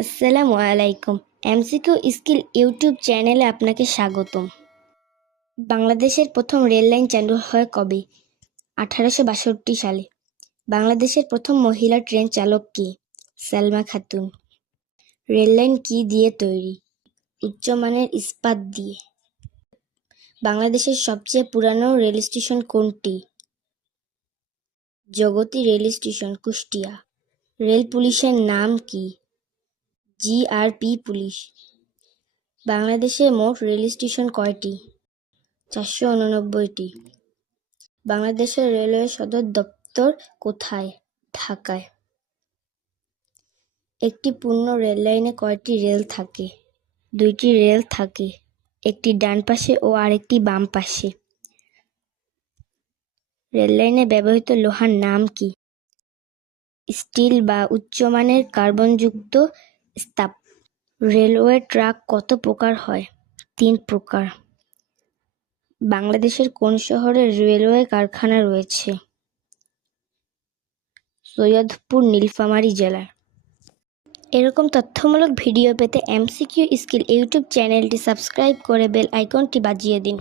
আসসালামু আলাইকুম। MCQ skill YouTube চ্যানেলে আপনাকে স্বাগতম। বাংলাদেশের প্রথম রেল লাইন চালু হয় কবে? 1862 সালে। বাংলাদেশের প্রথম মহিলা ট্রেন চালক কে? সালমা খাতুন। রেল লাইন কি দিয়ে তৈরি? উচ্চমানের ইস্পাত দিয়ে। বাংলাদেশের সবচেয়ে পুরানো রেল স্টেশন কোনটি? Jagati rail station, Kushtia. Rail পুলিশের নাম কি? GRP police. বাংলাদেশে মোট রেল স্টেশন কয়টি? 489টি। বাংলাদেশের রেলওয়ে সদর দপ্তর কোথায়? ঢাকায়। একটি পূর্ণ রেল লাইনে কয়টি রেল থাকে? 2টি রেল থাকে, একটি ডান পাশে ও আরেকটি বাম পাশে। রেল লাইনে ব্যবহৃত লোহার নাম কি? স্টিল বা উচ্চমানের কার্বনযুক্ত ইস্পাত। রেলওয়ে ট্র্যাক কত প্রকার হয়? 3 প্রকার। বাংলাদেশের কোন শহরে রেলওয়ে কারখানা রয়েছে? সৈয়দপুর, নীলফামারী জেলায়। এরকম তথ্যমূলক ভিডিও পেতে এমসিকিউ স্কিল ইউটিউব চ্যানেলটি সাবস্ক্রাইব করে বেল আইকনটি বাজিয়ে দিন।